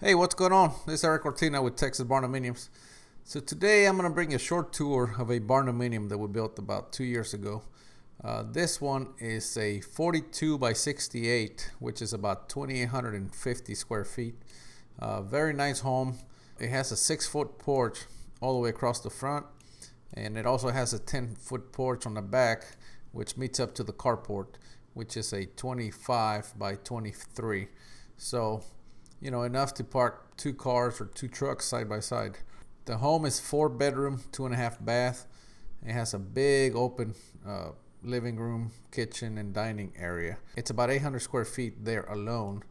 Hey, what's going on? This is Eric Cortina with Texas Barndominiums. So today I'm going to bring you a short tour of a Barndominium that we built about 2 years ago. This one is a 42 by 68, which is about 2,850 square feet. Very nice home. It has a 6-foot porch all the way across the front, and it also has a 10-foot porch on the back, which meets up to the carport, which is a 25 by 23. So enough to park 2 cars or 2 trucks side by side. The home is 4 bedroom, 2.5 bath. It has a big open living room, kitchen, and dining area. It's about 800 square feet there alone.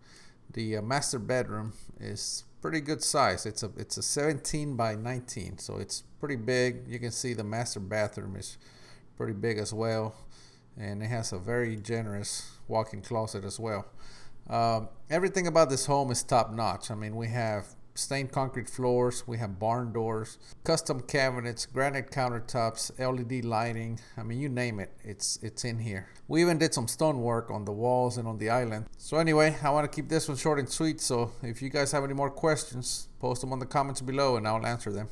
The master bedroom is pretty good size. It's a 17 by 19, so it's pretty big. You can see the master bathroom is pretty big as well, and it has a very generous walk-in closet as well. Everything about this home is top notch. I mean, we have stained concrete floors, we have barn doors, custom cabinets, granite countertops, LED lighting. I mean, you name it, it's in here. We even did some stonework on the walls and on the island. So anyway, I want to keep this one short and sweet. So if you guys have any more questions, post them on the comments below and I'll answer them.